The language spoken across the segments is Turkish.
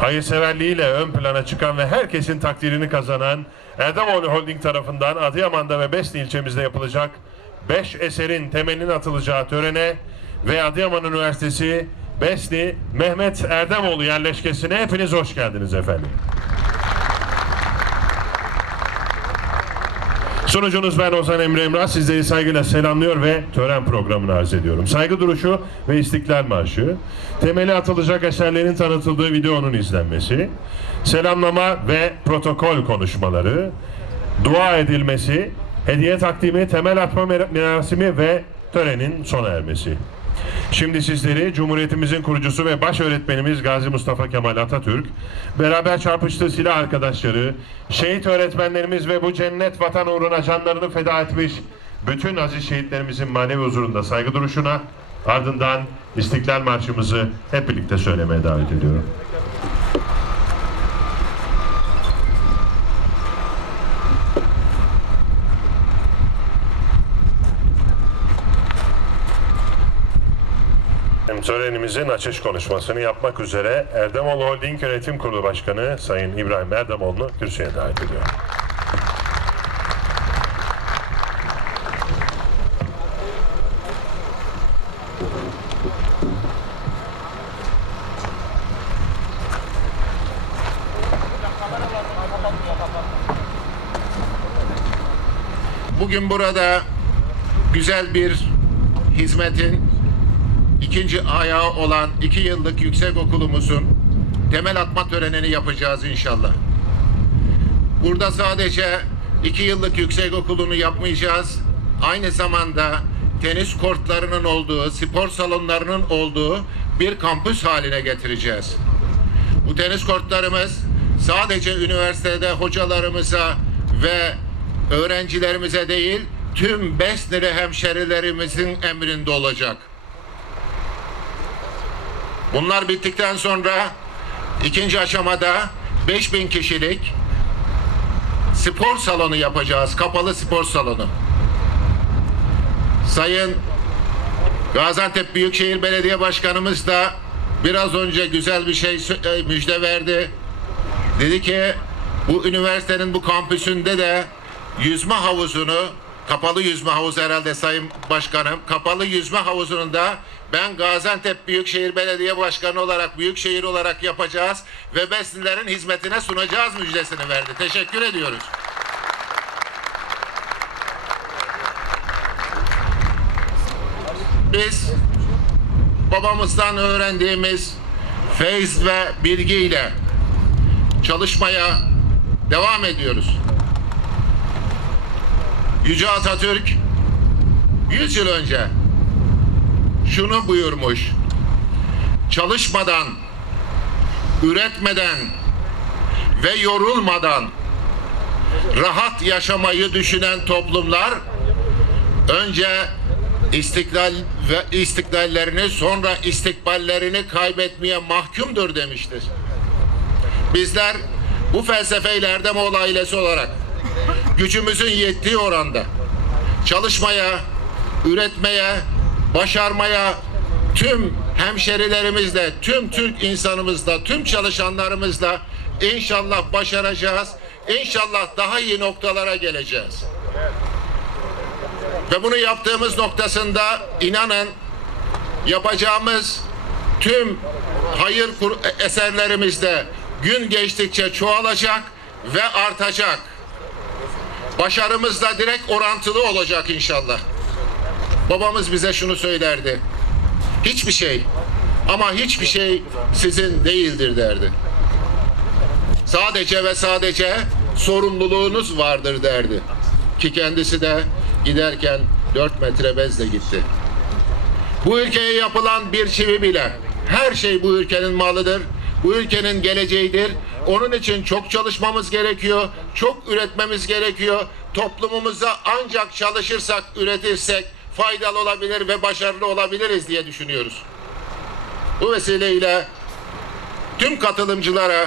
hayırseverliğiyle ön plana çıkan ve herkesin takdirini kazanan Erdemoğlu Holding tarafından Adıyaman'da ve Besni ilçemizde yapılacak 5 eserin temelinin atılacağı törene ve Adıyaman Üniversitesi Besni Mehmet Erdemoğlu yerleşkesine hepiniz hoş geldiniz efendim. Sunucunuz ben Ozan Emre Emrah. Sizleri saygıyla selamlıyor ve tören programını arz ediyorum. Saygı duruşu ve İstiklal Marşı, temeli atılacak eserlerin tanıtıldığı videonun izlenmesi, selamlama ve protokol konuşmaları, dua edilmesi, hediye takdimi, temel atma mer- merasimi ve törenin sona ermesi. Şimdi sizleri Cumhuriyetimizin kurucusu ve baş öğretmenimiz Gazi Mustafa Kemal Atatürk, beraber çarpıştığı silah arkadaşları, şehit öğretmenlerimiz ve bu cennet vatan uğruna canlarını feda etmiş bütün aziz şehitlerimizin manevi huzurunda saygı duruşuna, ardından İstiklal Marşımızı hep birlikte söylemeye davet ediyorum. Törenimizin açış konuşmasını yapmak üzere Erdemoğlu Holding Yönetim Kurulu Başkanı Sayın İbrahim Erdemoğlu'nu kürsüye davet ediyorum. Bugün burada güzel bir hizmetin ikinci ayağı olan iki yıllık yüksek okulumuzun temel atma törenini yapacağız inşallah. Burada sadece iki yıllık yüksek okulunu yapmayacağız. Aynı zamanda tenis kortlarının olduğu, spor salonlarının olduğu bir kampüs haline getireceğiz. Bu tenis kortlarımız sadece üniversitede hocalarımıza ve öğrencilerimize değil, tüm Besnili hemşerilerimizin emrinde olacak. Bunlar bittikten sonra ikinci aşamada 5000 kişilik spor salonu yapacağız. Kapalı spor salonu. Sayın Gaziantep Büyükşehir Belediye Başkanımız da biraz önce güzel bir şey e, müjde verdi. Dedi ki bu üniversitenin bu kampüsünde de yüzme havuzunu kapalı yüzme havuzu herhalde Sayın Başkanım kapalı yüzme havuzunun ben Gaziantep Büyükşehir Belediye Başkanı olarak Büyükşehir olarak yapacağız ve Besnilerin hizmetine sunacağız müjdesini verdi. Teşekkür ediyoruz. Biz babamızdan öğrendiğimiz feyz ve bilgiyle çalışmaya devam ediyoruz. Yüce Atatürk 100 yıl önce şunu buyurmuş. Çalışmadan, üretmeden ve yorulmadan rahat yaşamayı düşünen toplumlar önce istiklal ve istiklallerini sonra istikballerini kaybetmeye mahkumdur demiştir. Bizler bu felsefeyle Erdemoğlu ailesi olarak gücümüzün yettiği oranda çalışmaya, üretmeye, başarmaya tüm hemşerilerimizle, tüm Türk insanımızla, tüm çalışanlarımızla inşallah başaracağız. İnşallah daha iyi noktalara geleceğiz. Ve bunu yaptığımız noktasında inanın yapacağımız tüm hayır eserlerimizde gün geçtikçe çoğalacak ve artacak. Başarımız da direkt orantılı olacak inşallah. Babamız bize şunu söylerdi. Hiçbir şey ama hiçbir şey sizin değildir derdi. Sadece ve sadece sorumluluğunuz vardır derdi. Ki kendisi de giderken 4 metre bezle gitti. Bu ülkeye yapılan bir çivi bile her şey bu ülkenin malıdır. Bu ülkenin geleceğidir. Onun için çok çalışmamız gerekiyor. Çok üretmemiz gerekiyor. Toplumumuza ancak çalışırsak, üretirsek faydalı olabilir ve başarılı olabiliriz diye düşünüyoruz. Bu vesileyle tüm katılımcılara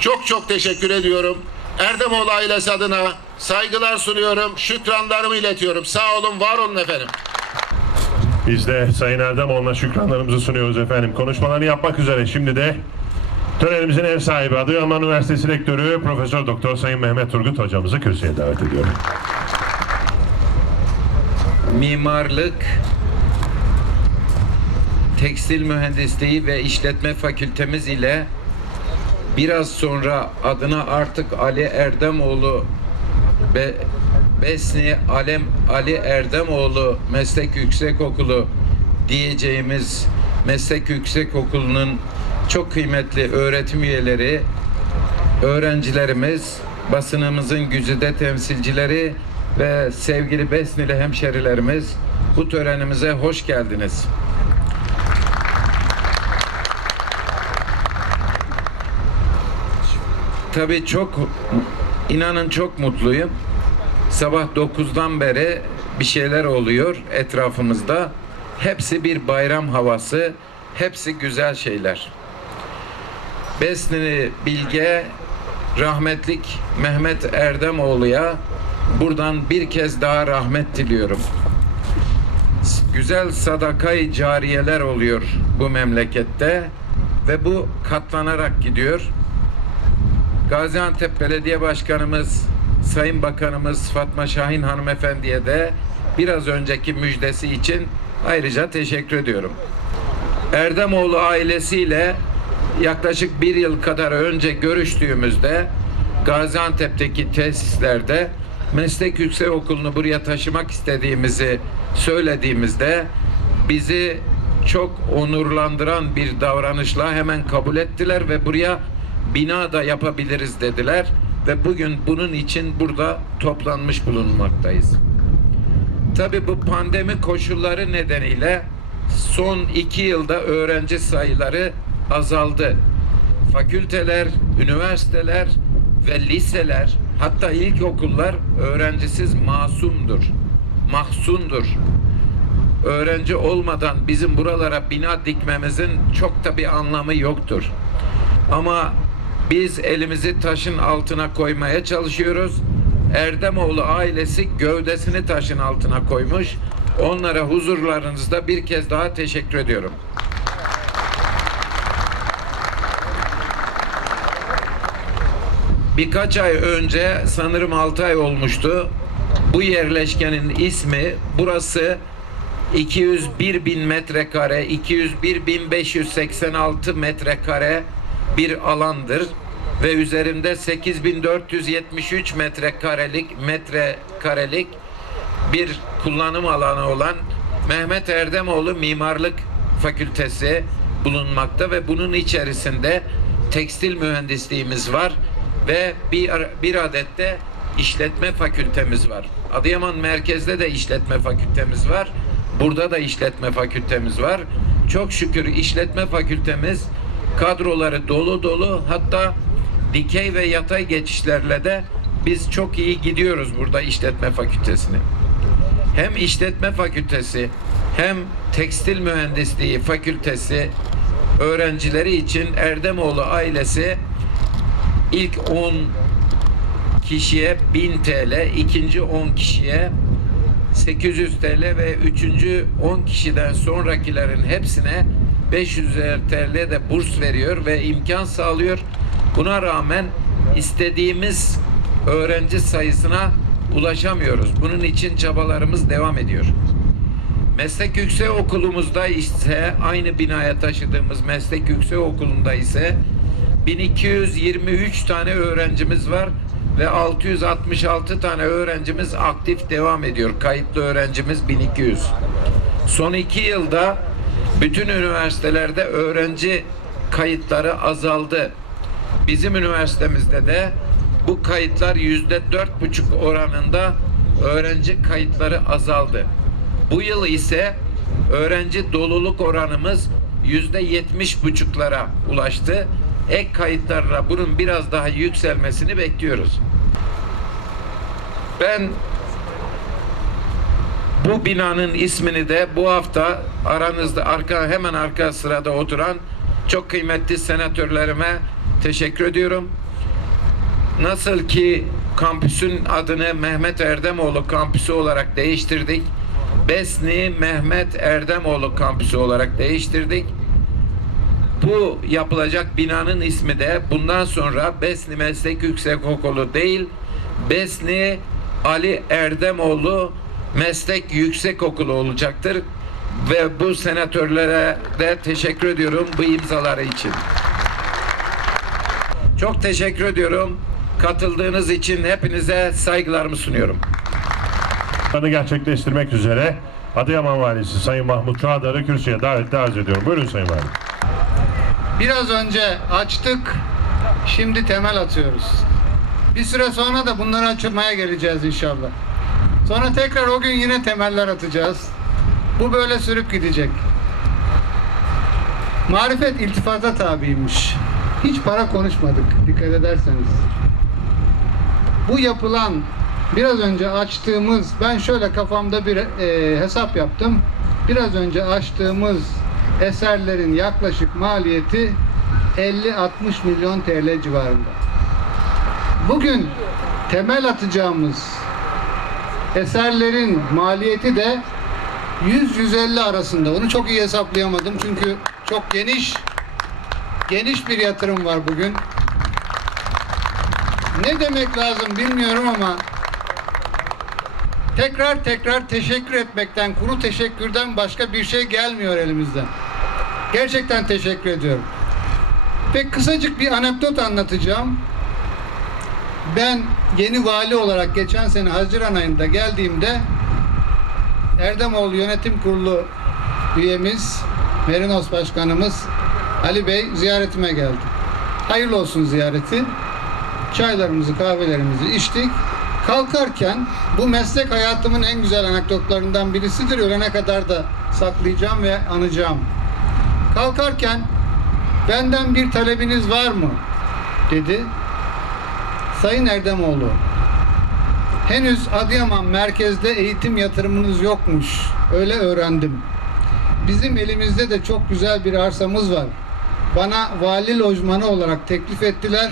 çok çok teşekkür ediyorum. Erdemoğlu ailesi adına saygılar sunuyorum. Şükranlarımı iletiyorum. Sağ olun, var olun efendim. Biz de Sayın Erdemoğlu'na şükranlarımızı sunuyoruz efendim. Konuşmalarını yapmak üzere şimdi de Törenimizin ev sahibi Adıyaman Üniversitesi Rektörü Profesör Doktor Sayın Mehmet Turgut hocamızı kürsüye davet ediyorum. mimarlık, tekstil mühendisliği ve işletme fakültemiz ile biraz sonra adına artık Ali Erdemoğlu ve Besni Alem Ali Erdemoğlu Meslek Yüksekokulu diyeceğimiz Meslek Yüksekokulu'nun çok kıymetli öğretim üyeleri, öğrencilerimiz, basınımızın güzide temsilcileri ve sevgili Besnili hemşerilerimiz bu törenimize hoş geldiniz. Tabii çok inanın çok mutluyum. Sabah 9'dan beri bir şeyler oluyor etrafımızda. Hepsi bir bayram havası, hepsi güzel şeyler. Besnili Bilge rahmetlik Mehmet Erdemoğlu'ya buradan bir kez daha rahmet diliyorum. Güzel sadakayı cariyeler oluyor bu memlekette ve bu katlanarak gidiyor. Gaziantep Belediye Başkanımız, Sayın Bakanımız Fatma Şahin hanımefendiye de biraz önceki müjdesi için ayrıca teşekkür ediyorum. Erdemoğlu ailesiyle yaklaşık bir yıl kadar önce görüştüğümüzde Gaziantep'teki tesislerde meslek yüksekokulunu buraya taşımak istediğimizi söylediğimizde bizi çok onurlandıran bir davranışla hemen kabul ettiler ve buraya bina da yapabiliriz dediler ve bugün bunun için burada toplanmış bulunmaktayız. Tabi bu pandemi koşulları nedeniyle son iki yılda öğrenci sayıları azaldı. Fakülteler, üniversiteler ve liseler hatta ilkokullar öğrencisiz masumdur, mahzundur. Öğrenci olmadan bizim buralara bina dikmemizin çok da bir anlamı yoktur. Ama biz elimizi taşın altına koymaya çalışıyoruz. Erdemoğlu ailesi gövdesini taşın altına koymuş. Onlara huzurlarınızda bir kez daha teşekkür ediyorum. Birkaç ay önce sanırım 6 ay olmuştu. Bu yerleşkenin ismi burası 201 bin metrekare, 201 bin 586 metrekare bir alandır ve üzerinde 8473 metrekarelik metrekarelik bir kullanım alanı olan Mehmet Erdemoğlu Mimarlık Fakültesi bulunmakta ve bunun içerisinde tekstil mühendisliğimiz var ve bir, bir adet de işletme fakültemiz var. Adıyaman merkezde de işletme fakültemiz var. Burada da işletme fakültemiz var. Çok şükür işletme fakültemiz kadroları dolu dolu hatta dikey ve yatay geçişlerle de biz çok iyi gidiyoruz burada işletme fakültesini. Hem işletme fakültesi hem tekstil mühendisliği fakültesi öğrencileri için Erdemoğlu ailesi ilk 10 kişiye 1000 TL, ikinci 10 kişiye 800 TL ve üçüncü 10 kişiden sonrakilerin hepsine 500 TL de burs veriyor ve imkan sağlıyor. Buna rağmen istediğimiz öğrenci sayısına ulaşamıyoruz. Bunun için çabalarımız devam ediyor. Meslek yüksek okulumuzda ise aynı binaya taşıdığımız meslek yüksek okulunda ise 1223 tane öğrencimiz var ve 666 tane öğrencimiz aktif devam ediyor. Kayıtlı öğrencimiz 1200. Son iki yılda bütün üniversitelerde öğrenci kayıtları azaldı. Bizim üniversitemizde de bu kayıtlar yüzde dört buçuk oranında öğrenci kayıtları azaldı. Bu yıl ise öğrenci doluluk oranımız yüzde yetmiş buçuklara ulaştı. Ek kayıtlarla bunun biraz daha yükselmesini bekliyoruz. Ben bu binanın ismini de bu hafta aranızda arka hemen arka sırada oturan çok kıymetli senatörlerime teşekkür ediyorum. Nasıl ki kampüsün adını Mehmet Erdemoğlu kampüsü olarak değiştirdik. Besni Mehmet Erdemoğlu kampüsü olarak değiştirdik. Bu yapılacak binanın ismi de bundan sonra Besni Meslek Yüksekokulu değil, Besni Ali Erdemoğlu Meslek Yüksekokulu olacaktır. Ve bu senatörlere de teşekkür ediyorum bu imzaları için. Çok teşekkür ediyorum. Katıldığınız için hepinize saygılarımı sunuyorum. Planı gerçekleştirmek üzere Adıyaman Valisi Sayın Mahmut Çağdar'ı kürsüye davetle arz ediyorum. Buyurun Sayın Valim. Biraz önce açtık, şimdi temel atıyoruz. Bir süre sonra da bunları açmaya geleceğiz inşallah. Sonra tekrar o gün yine temeller atacağız. Bu böyle sürüp gidecek. Marifet iltifata tabiymiş. Hiç para konuşmadık dikkat ederseniz. Bu yapılan biraz önce açtığımız ben şöyle kafamda bir e, hesap yaptım. Biraz önce açtığımız eserlerin yaklaşık maliyeti 50-60 milyon TL civarında. Bugün temel atacağımız eserlerin maliyeti de 100-150 arasında. Onu çok iyi hesaplayamadım çünkü çok geniş geniş bir yatırım var bugün. Ne demek lazım bilmiyorum ama tekrar tekrar teşekkür etmekten, kuru teşekkürden başka bir şey gelmiyor elimizden. Gerçekten teşekkür ediyorum. Ve kısacık bir anekdot anlatacağım. Ben yeni vali olarak geçen sene Haziran ayında geldiğimde Erdemoğlu Yönetim Kurulu üyemiz, Merinos Başkanımız Ali Bey ziyaretime geldi. Hayırlı olsun ziyareti. Çaylarımızı, kahvelerimizi içtik. Kalkarken bu meslek hayatımın en güzel anekdotlarından birisidir. Ölene kadar da saklayacağım ve anacağım. Kalkarken benden bir talebiniz var mı? dedi. Sayın Erdemoğlu, henüz Adıyaman merkezde eğitim yatırımınız yokmuş. Öyle öğrendim. Bizim elimizde de çok güzel bir arsamız var. Bana vali lojmanı olarak teklif ettiler.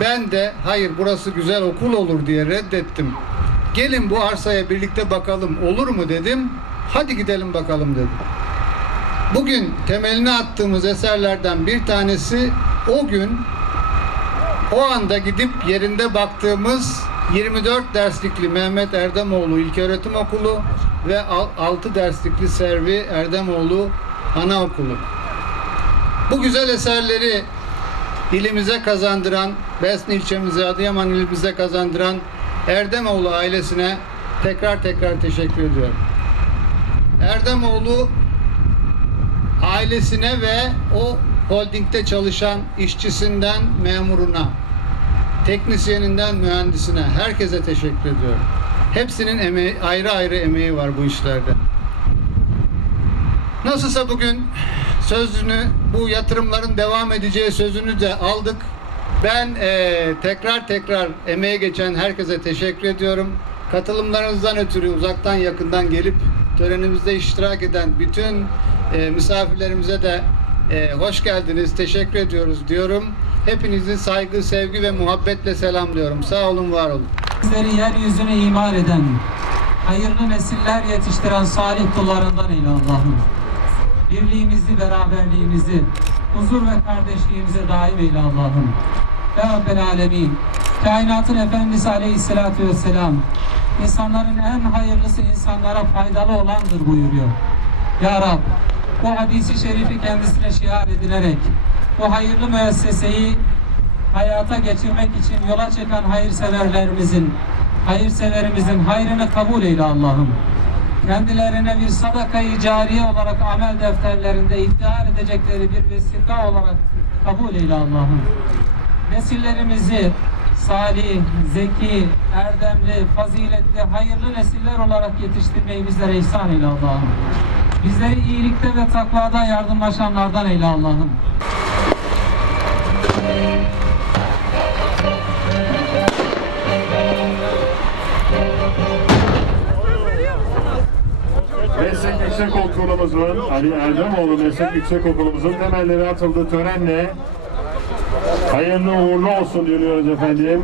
Ben de hayır burası güzel okul olur diye reddettim. Gelin bu arsaya birlikte bakalım olur mu dedim. Hadi gidelim bakalım dedim. Bugün temelini attığımız eserlerden bir tanesi o gün o anda gidip yerinde baktığımız 24 derslikli Mehmet Erdemoğlu İlköğretim Okulu ve 6 derslikli Servi Erdemoğlu Anaokulu. Bu güzel eserleri ilimize kazandıran, Besni ilçemize, Adıyaman ilimize kazandıran Erdemoğlu ailesine tekrar tekrar teşekkür ediyorum. Erdemoğlu ailesine ve o holdingde çalışan işçisinden memuruna, teknisyeninden mühendisine herkese teşekkür ediyorum. Hepsinin emeği, ayrı ayrı emeği var bu işlerde. Nasılsa bugün sözünü, bu yatırımların devam edeceği sözünü de aldık. Ben eee, tekrar tekrar emeğe geçen herkese teşekkür ediyorum. Katılımlarınızdan ötürü uzaktan yakından gelip törenimizde iştirak eden bütün eee, misafirlerimize de eee, hoş geldiniz, teşekkür ediyoruz diyorum. Hepinizi saygı, sevgi ve muhabbetle selamlıyorum. Sağ olun, var olun. Bizleri yeryüzüne imar eden, hayırlı nesiller yetiştiren salih kullarından eyle Allah'ım. Birliğimizi, beraberliğimizi, huzur ve kardeşliğimize daim eyle Allah'ım. Ya Rabbel Alemin, kainatın Efendisi Aleyhisselatü Vesselam, insanların en hayırlısı insanlara faydalı olandır buyuruyor. Ya Rab, bu hadisi şerifi kendisine şiar edilerek, bu hayırlı müesseseyi hayata geçirmek için yola çıkan hayırseverlerimizin, hayırseverimizin hayrını kabul eyle Allah'ım. Kendilerine bir sadakayı cariye olarak amel defterlerinde iftihar edecekleri bir vesika olarak kabul eyle Allah'ım. Nesillerimizi salih, zeki, erdemli, faziletli, hayırlı nesiller olarak yetiştirmeyi bizlere ihsan eyle Allah'ım. Bizleri iyilikte ve takvada yardımlaşanlardan eyle Allah'ım. Meslek Yüksekokulu'muzun, Ali Erdemoğlu Meslek Yüksekokulumuzun temelleri atıldığı törenle hayırlı uğurlu olsun diyoruz efendim.